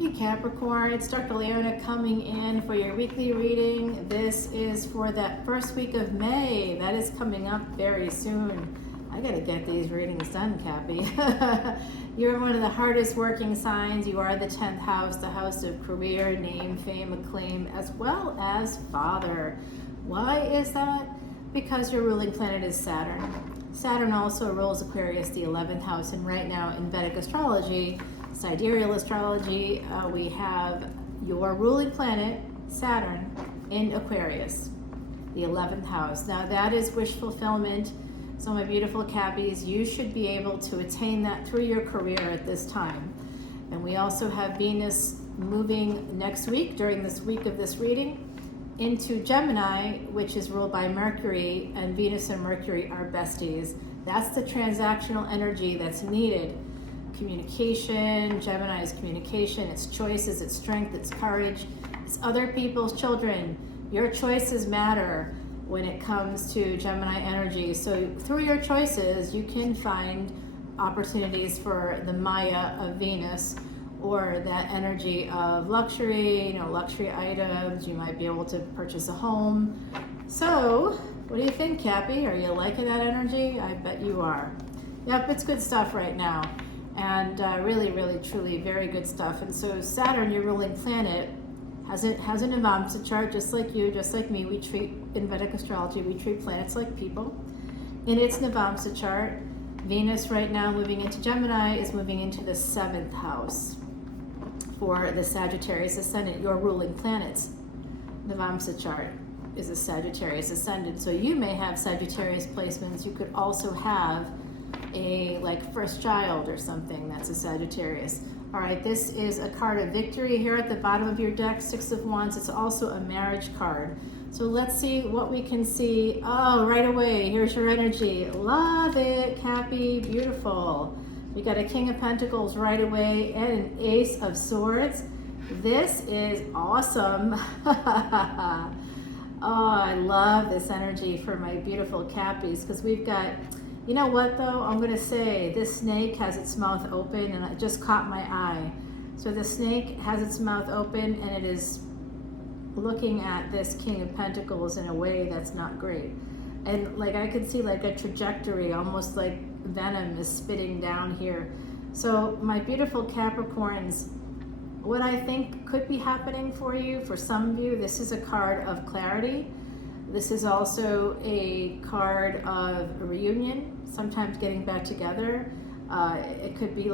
Hey Capricorn, it's Dr. Leona coming in for your weekly reading. This is for that first week of May. That is coming up very soon. I gotta get these readings done, Cappy. You're one of the hardest working signs. You are the 10th house, the house of career, name, fame, acclaim, as well as father. Why is that? Because your ruling planet is Saturn. Saturn also rules Aquarius, the 11th house, and right now in Vedic Astrology, sidereal astrology, we have your ruling planet, Saturn, in Aquarius, the 11th house. Now that is wish fulfillment. So my beautiful Cappies, you should be able to attain that through your career at this time. And we also have Venus moving next week, during this week of this reading, into Gemini, which is ruled by Mercury, and Venus and Mercury are besties. That's the transactional energy that's needed. Communication, Gemini is communication, it's choices, it's strength, it's courage, it's other people's children. Your choices matter when it comes to Gemini energy. So through your choices, you can find opportunities for the Maya of Venus, or that energy of luxury, luxury items. You might be able to purchase a home. So what do you think, Cappy? Are you liking that energy? I bet you are. Yep, it's good stuff right now. And really, really, truly very good stuff. And so Saturn, your ruling planet, has an Navamsa chart, just like you, just like me. We treat, in Vedic astrology, we treat planets like people. In its Navamsa chart, Venus right now moving into Gemini is moving into the 7th house for the Sagittarius Ascendant, your ruling planet's Navamsa chart is a Sagittarius Ascendant. So you may have Sagittarius placements. You could also have a first child or something that's a Sagittarius. All right, this is a card of victory here at the bottom of your deck, 6 of Wands. It's also a marriage card. So let's see what we can see. Oh, right away, here's your energy. Love it, Cappy, beautiful. We got a King of Pentacles right away and an Ace of Swords. This is awesome. Oh, I love this energy for my beautiful Cappies, because we've got, you know what though, I'm going to say this snake has its mouth open, and it just caught my eye. So the snake has its mouth open and it is looking at this King of Pentacles in a way that's not great. And I could see a trajectory, almost like venom is spitting down here. So my beautiful Capricorns, what I think could be happening for you, for some of you, this is a card of clarity. This is also a card of a reunion, sometimes getting back together. It could be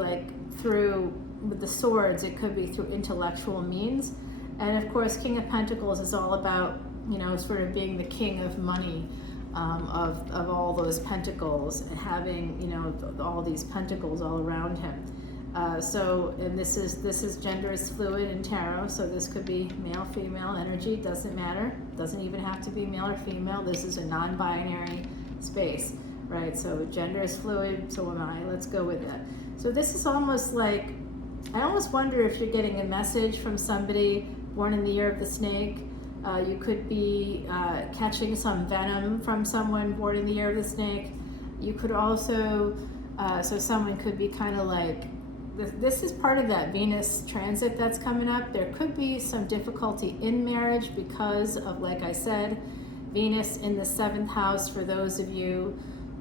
through, with the swords, it could be through intellectual means. And of course, King of Pentacles is all about, sort of being the king of money, of all those pentacles, and having, all these pentacles all around him. And this is gender is fluid in tarot, so this could be male, female energy, doesn't matter. Doesn't even have to be male or female. This is a non-binary space, right? So gender is fluid, so am I. Let's go with that. So this is almost I almost wonder if you're getting a message from somebody born in the year of the snake. You could be catching some venom from someone born in the year of the snake. You could also, so someone could be kind of this is part of that Venus transit that's coming up. There could be some difficulty in marriage because of, like I said, Venus in the 7th house for those of you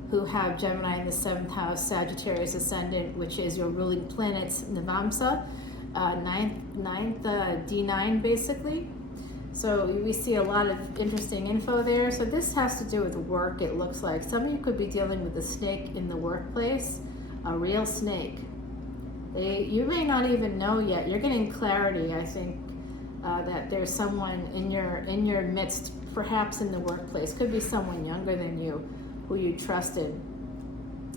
who have Gemini in the 7th house, Sagittarius Ascendant, which is your ruling planet's Navamsa, ninth D9 basically. So we see a lot of interesting info there. So this has to do with work, it looks like. Some of you could be dealing with a snake in the workplace, a real snake. You may not even know yet. You're getting clarity, I think, that there's someone in your midst, perhaps in the workplace. Could be someone younger than you who you trusted,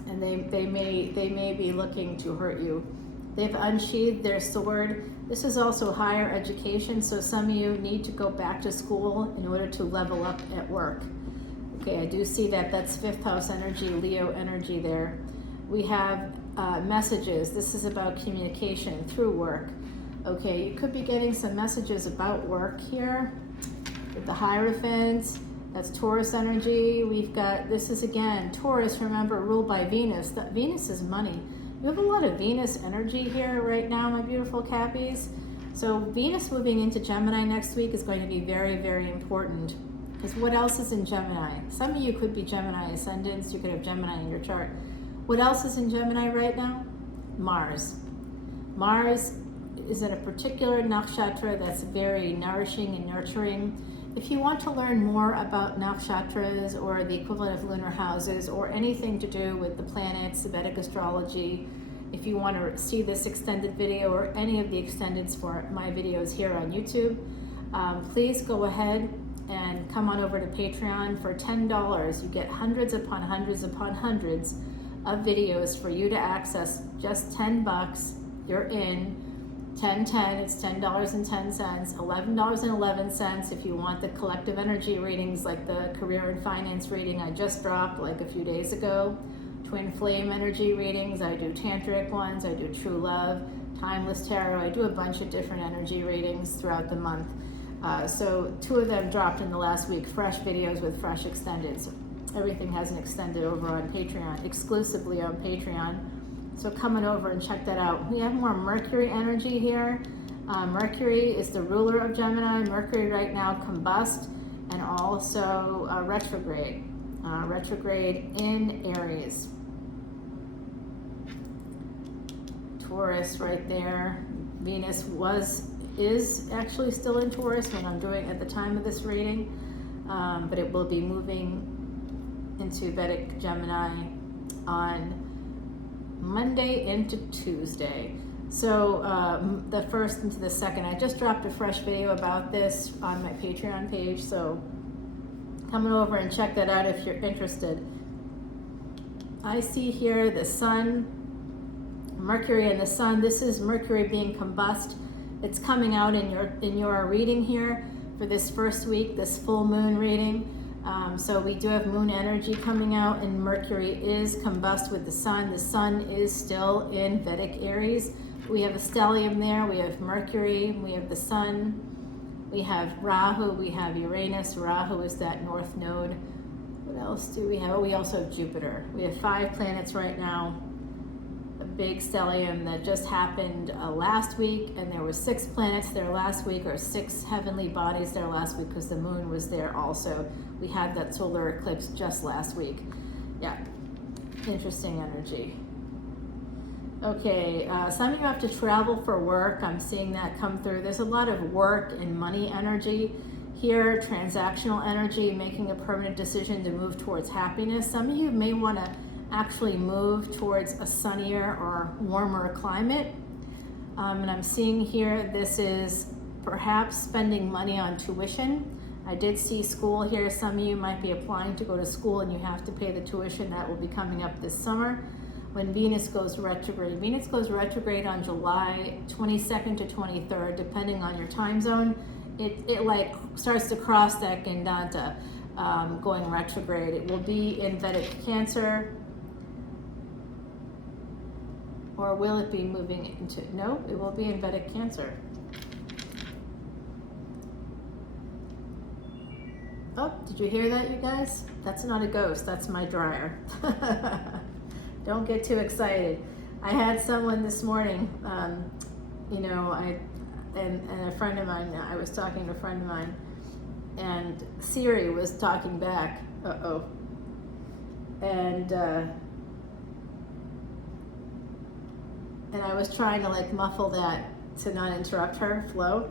and they may be looking to hurt you. They've unsheathed their sword. This is also higher education, so some of you need to go back to school in order to level up at work. Okay, I do see that. That's 5th house energy, Leo energy there. We have messages. This is about communication through work. Okay, you could be getting some messages about work here with the Hierophant. That's Taurus energy. We've got, this is again, Taurus, remember, ruled by Venus. Venus is money. You have a lot of Venus energy here right now, my beautiful Cappies. So Venus moving into Gemini next week is going to be very, very important. Because what else is in Gemini? Some of you could be Gemini ascendants. You could have Gemini in your chart. What else is in Gemini right now? Mars. Mars is in a particular nakshatra that's very nourishing and nurturing. If you want to learn more about nakshatras or the equivalent of lunar houses or anything to do with the planets, the Vedic astrology, if you want to see this extended video or any of the extendeds for my videos here on YouTube, please go ahead and come on over to Patreon. For $10. You get hundreds upon hundreds upon hundreds of videos for you to access. Just $10, you're in. 10.10, it's $10.10, $11.11 if you want the collective energy readings like the career and finance reading I just dropped like a few days ago. Twin flame energy readings, I do tantric ones, I do true love, timeless tarot, I do a bunch of different energy readings throughout the month. So 2 of them dropped in the last week, fresh videos with fresh extended. So everything has an extended over on Patreon, exclusively on Patreon. So coming over and check that out. We have more Mercury energy here. Mercury is the ruler of Gemini. Mercury right now combust and also retrograde. Retrograde in Aries. Taurus right there. Venus is actually still in Taurus when I'm doing at the time of this reading, but it will be moving into Vedic Gemini on Monday into Tuesday. So the 1st into the 2nd. I just dropped a fresh video about this on my Patreon page, so coming over and check that out if you're interested. I see here the Sun, Mercury and the Sun. This is Mercury being combust. It's coming out in your reading here for this first week, this full moon reading. So we do have moon energy coming out, and Mercury is combust with the Sun. The Sun is still in Vedic Aries. We have a stellium there. We have Mercury. We have the Sun. We have Rahu. We have Uranus. Rahu is that north node. What else do we have? Oh, we also have Jupiter. We have 5 planets right now. A big stellium that just happened last week, and there were 6 planets there last week, or 6 heavenly bodies there last week because the moon was there also. We had that solar eclipse just last week. Yeah, interesting energy. Okay, some of you have to travel for work. I'm seeing that come through. There's a lot of work and money energy here, transactional energy, making a permanent decision to move towards happiness. Some of you may want to actually move towards a sunnier or warmer climate. And I'm seeing here, this is perhaps spending money on tuition. I did see school here. Some of you might be applying to go to school and you have to pay the tuition. That will be coming up this summer when Venus goes retrograde. Venus goes retrograde on July 22nd to 23rd, depending on your time zone. It like starts to cross that Gandanta, going retrograde. It will be in Vedic Cancer. Or will it be moving into, no, it will be in Vedic Cancer. Oh, did you hear that, you guys? That's not a ghost, that's my dryer. Don't get too excited. I had someone this morning, and a friend of mine, I was talking to a friend of mine, and Siri was talking back, and I was trying to like muffle that to not interrupt her flow.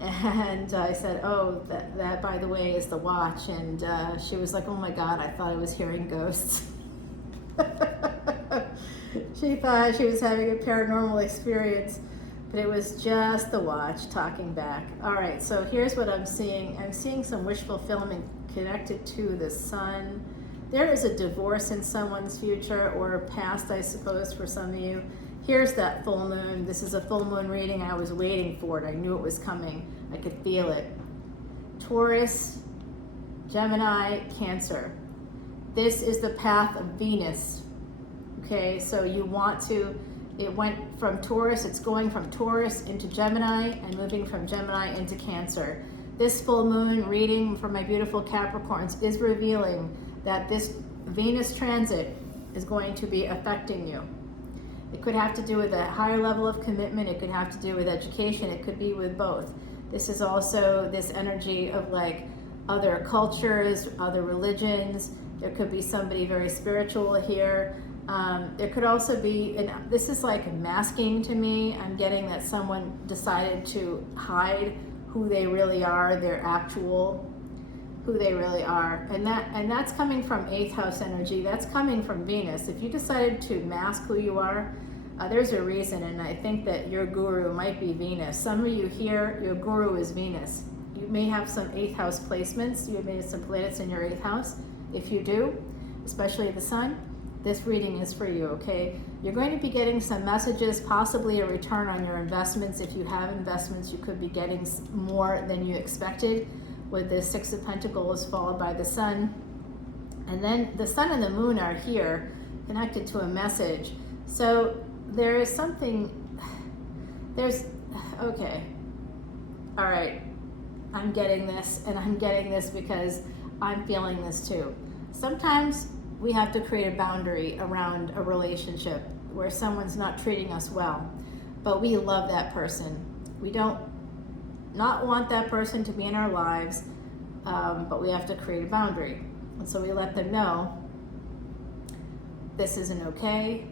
And I said, oh, that by the way is the watch. And she was like, oh my God, I thought I was hearing ghosts. She thought she was having a paranormal experience, but it was just the watch talking back. All right, so here's what I'm seeing. I'm seeing some wish fulfillment connected to the Sun. There is a divorce in someone's future or past, I suppose, for some of you. Here's that full moon. This is a full moon reading. I was waiting for it. I knew it was coming. I could feel it. Taurus, Gemini, Cancer. This is the path of Venus. Okay, so you want to, it went from Taurus, it's going from Taurus into Gemini and moving from Gemini into Cancer. This full moon reading for my beautiful Capricorns is revealing that this Venus transit is going to be affecting you. It could have to do with a higher level of commitment. It could have to do with education. It could be with both. This is also this energy of like other cultures, other religions. There could be somebody very spiritual here. There could also be, and this is like masking to me. I'm getting that someone decided to hide who they really are, their actual, who they really are. And that's coming from 8th house energy. That's coming from Venus. If you decided to mask who you are, there's a reason, and I think that your guru might be Venus. Some of you here, your guru is Venus. You may have some 8th house placements. You may have some planets in your 8th house. If you do, especially the sun, this reading is for you, okay? You're going to be getting some messages, possibly a return on your investments. If you have investments, you could be getting more than you expected with the 6 of Pentacles followed by the sun. And then the sun and the moon are here connected to a message. So there is something, okay, all right, I'm getting this, and I'm getting this because I'm feeling this too. Sometimes we have to create a boundary around a relationship where someone's not treating us well, but we love that person. We don't not want that person to be in our lives, but we have to create a boundary. And so we let them know this isn't okay,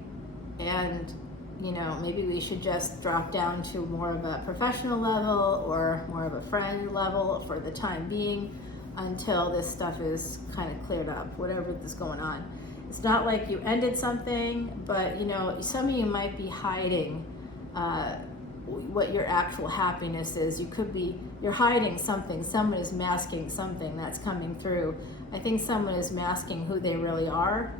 and you know, maybe we should just drop down to more of a professional level or more of a friend level for the time being until this stuff is kind of cleared up, whatever is going on. It's not like you ended something, but you know, some of you might be hiding what your actual happiness is. You're hiding something. Someone is masking something that's coming through. I think someone is masking who they really are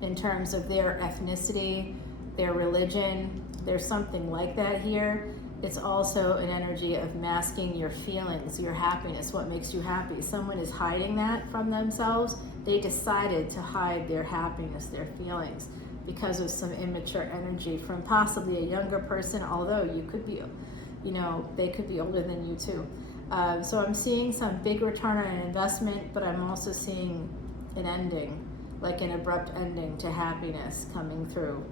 in terms of their ethnicity, their religion. There's something like that here. It's also an energy of masking your feelings, your happiness, what makes you happy. Someone is hiding that from themselves. They decided to hide their happiness, their feelings, because of some immature energy from possibly a younger person, although you could be, you know, they could be older than you too. So I'm seeing some big return on an investment, but I'm also seeing an ending, like an abrupt ending to happiness coming through.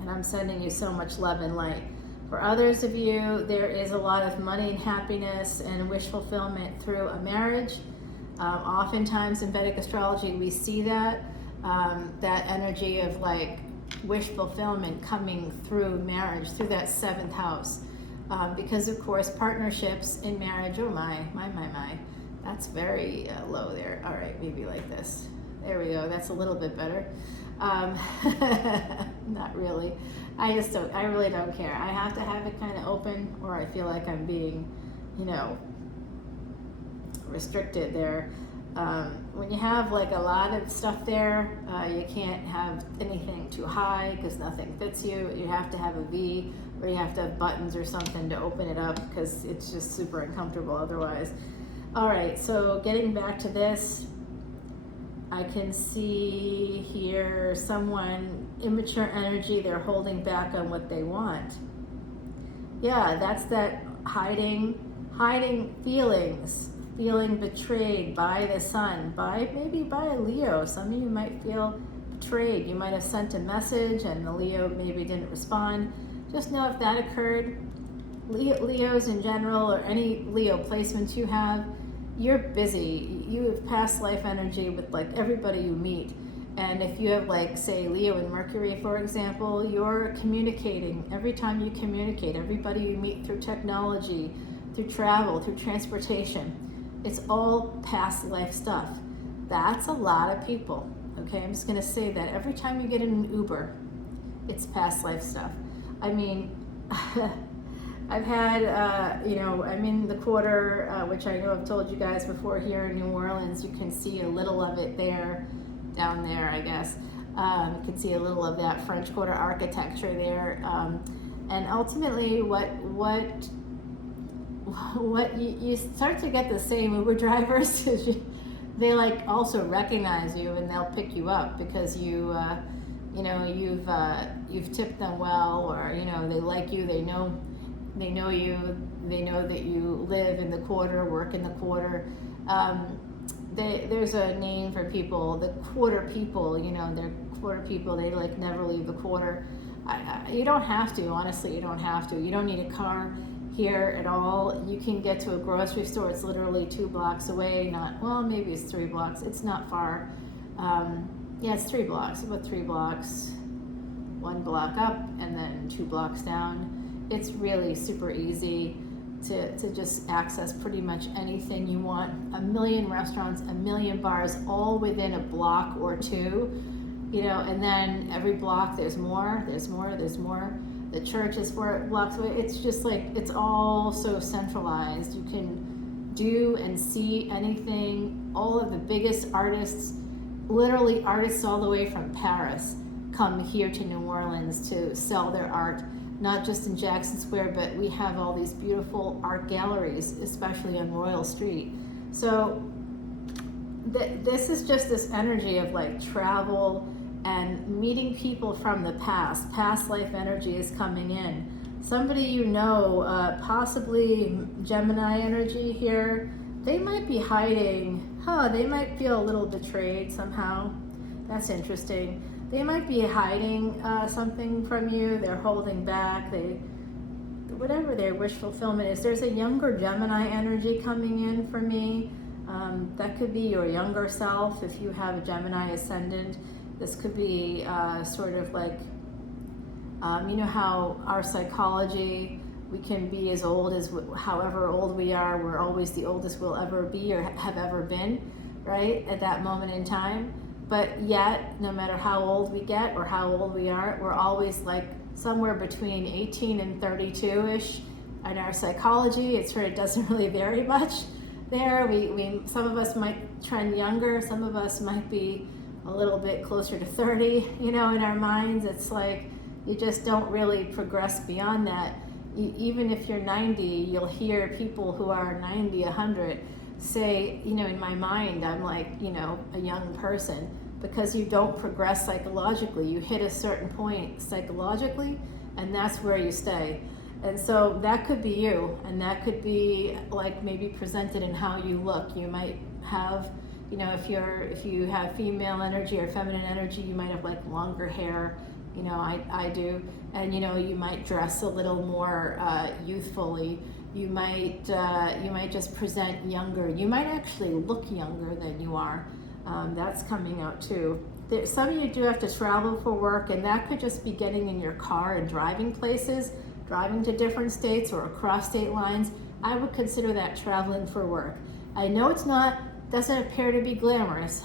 And I'm sending you so much love and light. For others of you, there is a lot of money and happiness and wish fulfillment through a marriage. Oftentimes in Vedic astrology, we see that energy of like wish fulfillment coming through marriage, through that 7th house. Because of course, partnerships in marriage, oh my, that's very low there. All right, maybe like this. There we go, that's a little bit better. Not really. I really don't care. I have to have it kind of open, or I feel like I'm being, you know, restricted there. When you have like a lot of stuff there, you can't have anything too high because nothing fits you. You have to have a V, or you have to have buttons or something to open it up because it's just super uncomfortable otherwise. All right, so getting back to this, I can see here someone, immature energy, they're holding back on what they want. Yeah, that's that hiding feelings, feeling betrayed by the sun, maybe by a Leo. Some of you might feel betrayed. You might have sent a message and the Leo maybe didn't respond. Just know if that occurred, Leos in general, or any Leo placements you have, you're busy. You have past life energy with like everybody you meet. And if you have like, say, Leo and Mercury, for example, you're communicating. Every time you communicate, everybody you meet through technology, through travel, through transportation, it's all past life stuff. That's a lot of people, okay? I'm just gonna say that every time you get in an Uber, it's past life stuff. I mean, I've had, you know, I'm in the quarter, which I know I've told you guys before here in New Orleans. You can see a little of it there, down there, I guess. You can see a little of that French Quarter architecture there. And ultimately, what you start to get the same Uber drivers. They like also recognize you and they'll pick you up because you know, you've tipped them well, or you know, they like you. They know you, they know that you live in the quarter, work in the quarter. There's a name for people, the quarter people, you know, they're quarter people, they like never leave the quarter. You don't have to, honestly, you don't have to. You don't need a car here at all. You can get to a grocery store. It's literally 2 blocks away. Well, maybe it's 3 blocks. It's not far. Yeah, it's 3 blocks, about 3 blocks. 1 block up and then 2 blocks down. It's really super easy to just access pretty much anything you want. A million restaurants, a million bars, all within a block or 2. And then every block there's more. The church is 4 blocks away. It's just like, it's all so centralized. You can do and see anything. All of the biggest artists, literally artists all the way from Paris, come here to New Orleans to sell their art, not just in Jackson Square, but we have all these beautiful art galleries, especially on Royal Street. So this is just this energy of like travel and meeting people from the past life energy is coming in. Somebody possibly Gemini energy here, they might be hiding, they might feel a little betrayed somehow. That's interesting. They might be hiding something from you. They're holding back. Whatever their wish fulfillment is. There's a younger Gemini energy coming in for me. That could be your younger self if you have a Gemini ascendant. This could be sort of like, you know how our psychology, we can be as old as however old we are. We're always the oldest we'll ever be or have ever been, right? At that moment in time. But yet, no matter how old we get or how old we are, we're always like somewhere between 18 and 32-ish. In our psychology, it doesn't really vary much there. Some of us might trend younger, some of us might be a little bit closer to 30, in our minds. It's like you just don't really progress beyond that. Even if you're 90, you'll hear people who are 90, 100 say, in my mind, I'm like, a young person, because you don't progress psychologically. You hit a certain point psychologically, and that's where you stay. And so that could be you, and that could be like maybe presented in how you look. You might have, if you have female energy or feminine energy, you might have like longer hair. I do, and you might dress a little more youthfully. You might just present younger. You might actually look younger than you are. That's coming out too. Some of you do have to travel for work, and that could just be getting in your car and driving places, driving to different states or across state lines. I would consider that traveling for work. I know doesn't appear to be glamorous,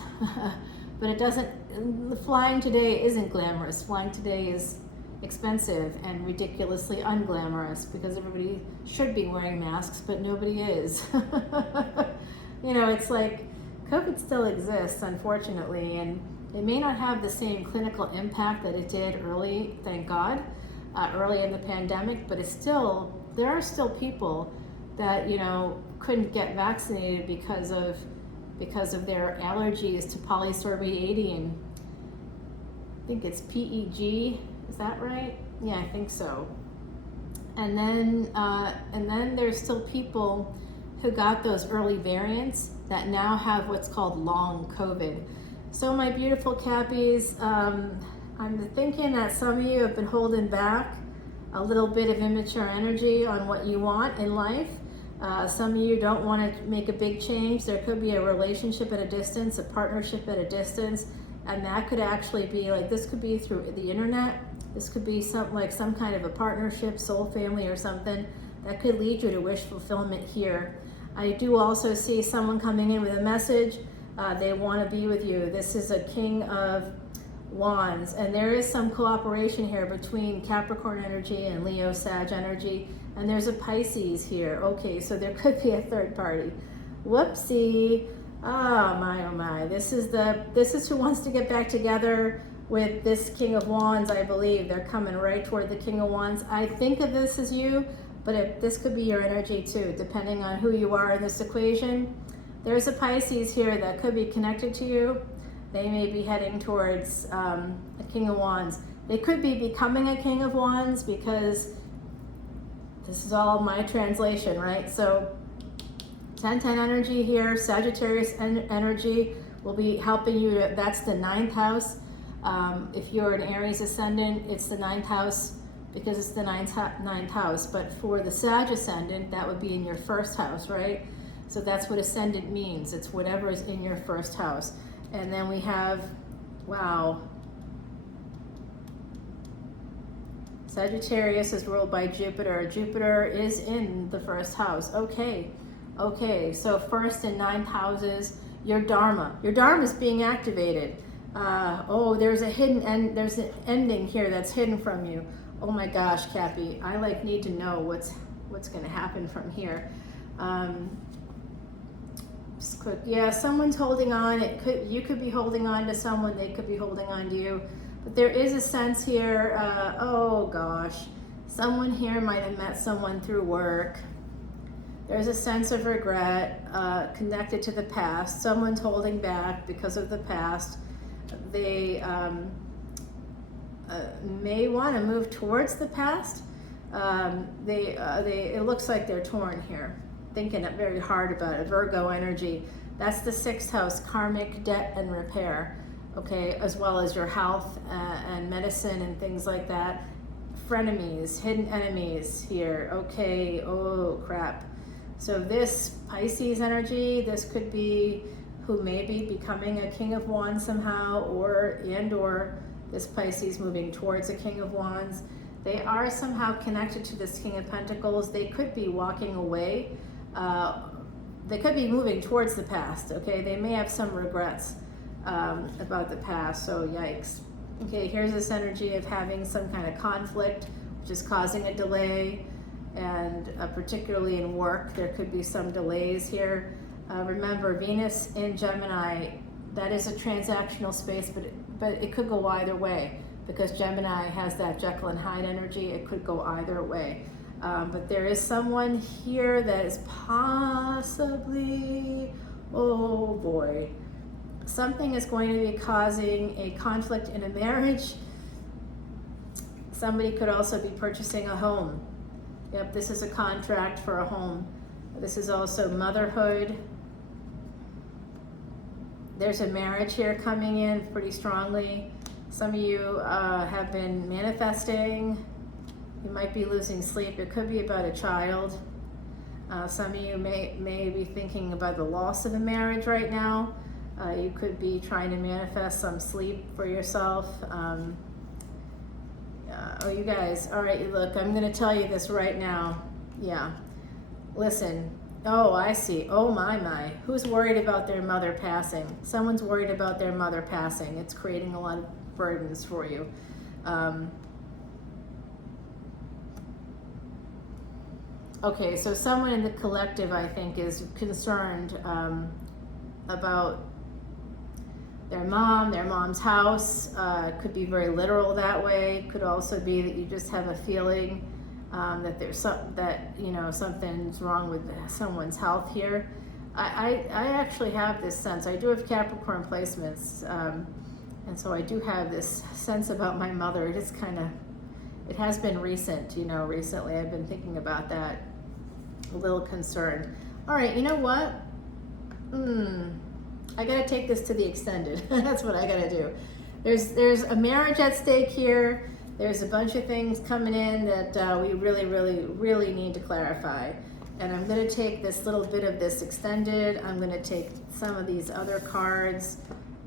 but flying today isn't glamorous. Flying today is expensive and ridiculously unglamorous because everybody should be wearing masks, but nobody is. It's like COVID still exists, unfortunately, and it may not have the same clinical impact that it did early, thank God, early in the pandemic, but there are still people that, couldn't get vaccinated because of their allergies to polysorbate. I think it's PEG, is that right? Yeah, I think so. And then there's still people who got those early variants that now have what's called long COVID. So my beautiful Cappies, I'm thinking that some of you have been holding back a little bit of immature energy on what you want in life. Some of you don't want to make a big change. There could be a relationship at a distance, a partnership at a distance, and that could actually be like, this could be through the internet. This could be some kind of a partnership, soul family or something that could lead you to wish fulfillment here. I do also see someone coming in with a message. They want to be with you. This is a King of Wands, and there is some cooperation here between Capricorn energy and Leo Sag energy, and there's a Pisces here. Okay, so there could be a third party. Whoopsie. Oh my. This is who wants to get back together with this King of Wands. I believe they're coming right toward the King of Wands. I think of this as you, but this could be your energy too, depending on who you are in this equation. There's a Pisces here that could be connected to you. They may be heading towards a King of Wands. They could be becoming a King of Wands, because this is all my translation, right? So 10-10 energy here, Sagittarius energy will be helping you. That's the 9th house. If you're an Aries ascendant, it's the 9th house because it's the ninth house. But for the Sag ascendant, that would be in your 1st house, right? So that's what ascendant means. It's whatever is in your 1st house. And then we have, wow, Sagittarius is ruled by Jupiter. Jupiter is in the 1st house. Okay, so 1st and 9th houses, your Dharma is being activated. Oh, there's a hidden end, there's an ending here that's hidden from you. Oh my gosh, Cappy, I need to know what's going to happen from here. Just quick, yeah, someone's holding on. You could be holding on to someone. They could be holding on to you. But there is a sense here. Oh gosh, someone here might have met someone through work. There's a sense of regret connected to the past. Someone's holding back because of the past. They may want to move towards the past. It looks like they're torn here, thinking very hard about it. Virgo energy. That's the 6th house, karmic debt and repair. Okay, as well as your health and medicine and things like that. Frenemies, hidden enemies here. Okay, oh crap. So this Pisces energy, this could be who may be becoming a King of Wands somehow, or this Pisces moving towards a King of Wands. They are somehow connected to this King of Pentacles. They could be walking away. They could be moving towards the past, okay? They may have some regrets about the past, so yikes. Okay, here's this energy of having some kind of conflict, which is causing a delay, and particularly in work, there could be some delays here. Remember, Venus in Gemini, that is a transactional space, but it could go either way, because Gemini has that Jekyll and Hyde energy. It could go either way. But there is someone here that is possibly, oh boy, something is going to be causing a conflict in a marriage. Somebody could also be purchasing a home. Yep, this is a contract for a home. This is also motherhood. There's a marriage here coming in pretty strongly. Some of you have been manifesting. You might be losing sleep. It could be about a child. Some of you may be thinking about the loss of a marriage right now. You could be trying to manifest some sleep for yourself. Oh, you guys, all right, look, I'm going to tell you this right now. Yeah, listen. Oh, I see. Oh, my. Who's worried about their mother passing? Someone's worried about their mother passing. It's creating a lot of burdens for you. Okay, so someone in the collective, I think, is concerned about their mom's house. Could be very literal that way. Could also be that you just have a feeling that there's something's wrong with someone's health here. I actually have this sense. I do have Capricorn placements, and so I do have this sense about my mother. It has been recent, recently I've been thinking about that, a little concerned. All right, you know what? I gotta take this to the extended. That's what I gotta do. There's a marriage at stake here. There's a bunch of things coming in that we really need to clarify. And I'm gonna take this little bit of this extended. I'm gonna take some of these other cards.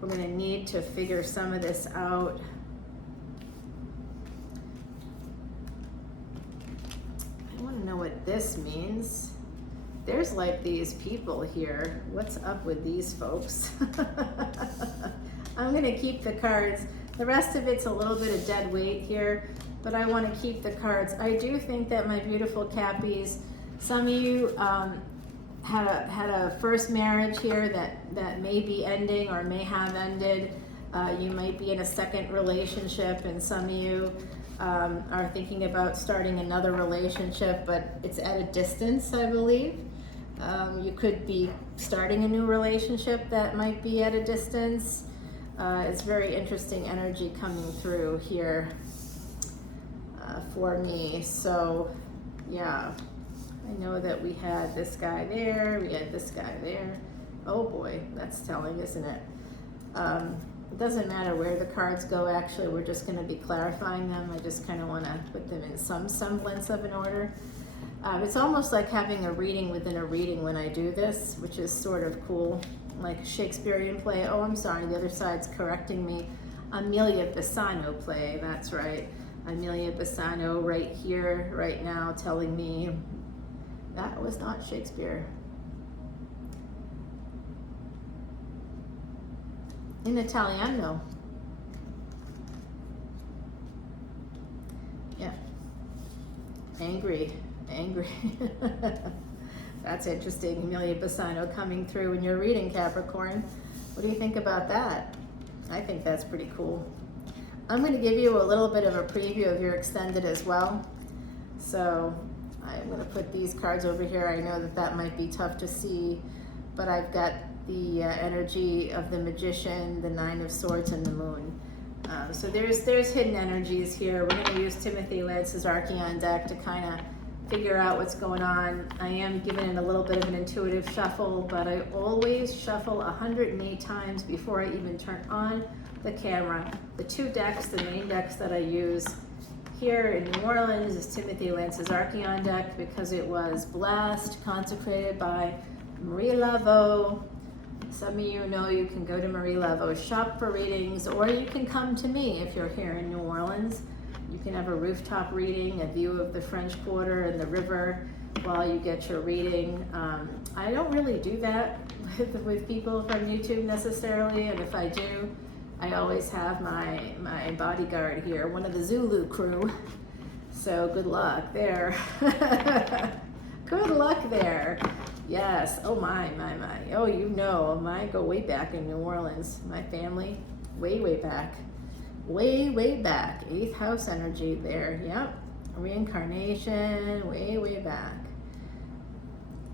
We're gonna need to figure some of this out. I wanna know what this means. There's like these people here. What's up with these folks? I'm gonna keep the cards. The rest of it's a little bit of dead weight here, but I wanna keep the cards. I do think that my beautiful Cappies, some of you had a first marriage here that may be ending or may have ended. You might be in a second relationship, and some of you are thinking about starting another relationship, but it's at a distance, I believe. You could be starting a new relationship that might be at a distance. It's very interesting energy coming through here for me. So, yeah, I know that we had this guy there, we had this guy there. Oh boy, that's telling, isn't it? It doesn't matter where the cards go, actually. We're just going to be clarifying them. I just kind of want to put them in some semblance of an order. It's almost like having a reading within a reading when I do this, which is sort of cool, like a Shakespearean play. Oh, I'm sorry, the other side's correcting me. Amelia Bassano play, that's right. Amelia Bassano right here, right now, telling me that was not Shakespeare. In Italiano. Yeah. Angry. That's interesting. Amelia Bassano coming through in your reading, Capricorn. What do you think about that? I think that's pretty cool. I'm going to give you a little bit of a preview of your extended as well. So I'm going to put these cards over here. I know that that might be tough to see, but I've got the energy of the Magician, the Nine of Swords, and the Moon. So there's hidden energies here. We're going to use Timothy Lance's Archeon deck to kind of figure out what's going on. I am giving it a little bit of an intuitive shuffle, but I always shuffle 108 times before I even turn on the camera. The two decks, the main decks that I use here in New Orleans is Timothy Lance's Archeon deck because it was blessed, consecrated by Marie Laveau. Some of you know you can go to Marie Laveau's shop for readings, or you can come to me if you're here in New Orleans. You can have a rooftop reading, a view of the French Quarter and the river while you get your reading. I don't really do that with people from YouTube necessarily, and if I do, I always have my bodyguard here, one of the Zulu crew. So good luck there. Good luck there. Yes. Oh my. Oh, you know, I go way back in New Orleans. My family, way back. Way back. 8th house energy there. Yep. Reincarnation, way back.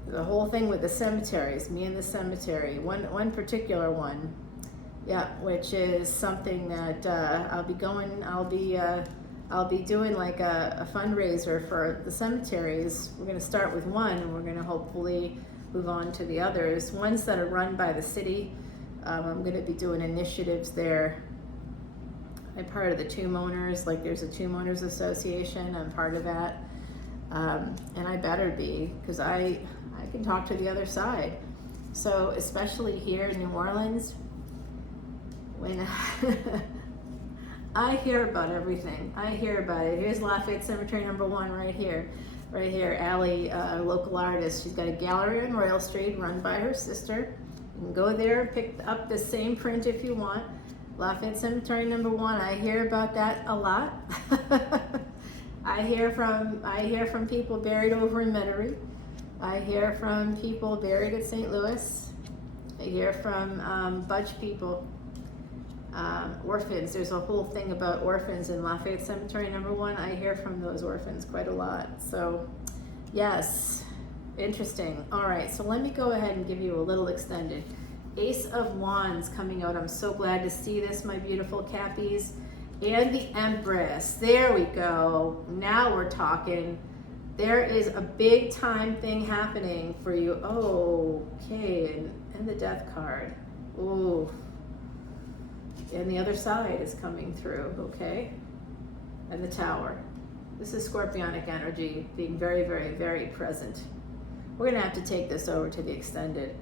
The whole thing with the cemeteries, me and the cemetery. One particular one. Yeah, which is something that I'll be doing like a fundraiser for the cemeteries. We're going to start with one, and we're going to hopefully move on to the others. Ones that are run by the city. I'm going to be doing initiatives there. I'm part of the Tomb Owners, like there's a Tomb Owners Association. I'm part of that, and I better be, because I can talk to the other side. So especially here in New Orleans, when I hear about everything. I hear about it. Here's Lafayette Cemetery #1 right here. Right here, Allie, a local artist. She's got a gallery on Royal Street run by her sister. You can go there and pick up the same print if you want. Lafayette Cemetery #1. I hear about that a lot. I hear from people buried over in Metairie. I hear from people buried at St. Louis. I hear from Budge people. Orphans. There's a whole thing about orphans in Lafayette Cemetery #1. I hear from those orphans quite a lot. So, yes, interesting. All right, so let me go ahead and give you a little extended. Ace of Wands coming out. I'm so glad to see this, my beautiful Cappies. And the Empress. There we go. Now we're talking. There is a big time thing happening for you. Oh, okay, and the Death card. Ooh. And the other side is coming through, okay? And the Tower. This is Scorpionic energy being very present. We're gonna have to take this over to the extended.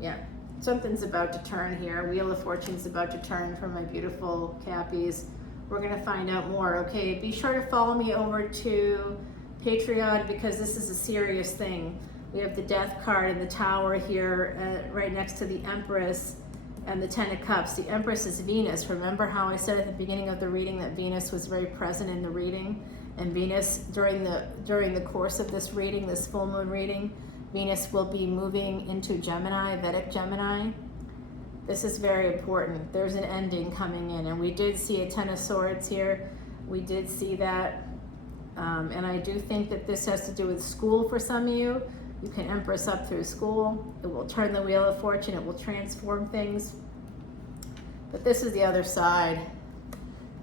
Yeah, something's about to turn here. Wheel of Fortune's about to turn for my beautiful Cappies. We're gonna find out more, okay? Be sure to follow me over to Patreon because this is a serious thing. We have the Death card and the Tower here right next to the Empress and the Ten of Cups. The Empress is Venus. Remember how I said at the beginning of the reading that Venus was very present in the reading? And Venus, during the course of this reading, this full moon reading, Venus will be moving into Gemini, Vedic Gemini. This is very important. There's an ending coming in, and we did see a Ten of Swords here. We did see that, and I do think that this has to do with school for some of you. You can Empress up through school. It will turn the Wheel of Fortune. It will transform things. But this is the other side.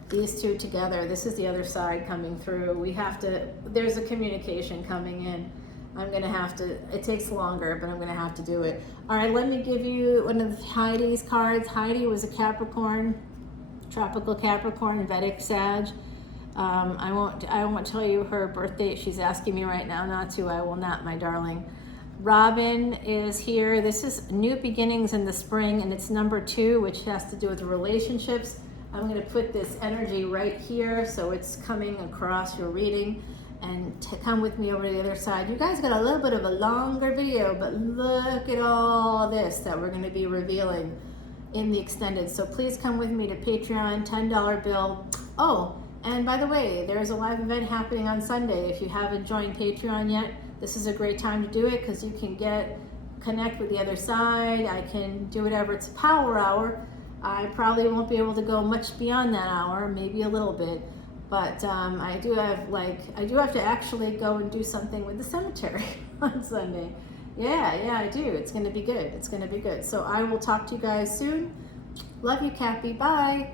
These two together, this is the other side coming through. We have to, there's a communication coming in. I'm going to have to, it takes longer, but I'm going to have to do it. All right, let me give you one of Heidi's cards. Heidi was a Capricorn, tropical Capricorn, Vedic Sag. I won't tell you her birth date. She's asking me right now not to. I will not, my darling. Robin is here. This is new beginnings in the spring, and it's number 2, which has to do with relationships. I'm going to put this energy right here so it's coming across your reading, and come with me over to the other side. You guys got a little bit of a longer video, but look at all this that we're going to be revealing in the extended. So please come with me to Patreon, $10 bill. Oh, and by the way, there's a live event happening on Sunday. If you haven't joined Patreon yet, this is a great time to do it because you can connect with the other side. I can do whatever. It's a power hour. I probably won't be able to go much beyond that hour, maybe a little bit. But I do have to actually go and do something with the cemetery on Sunday. Yeah, I do. It's going to be good. It's going to be good. So I will talk to you guys soon. Love you, Cappy. Bye.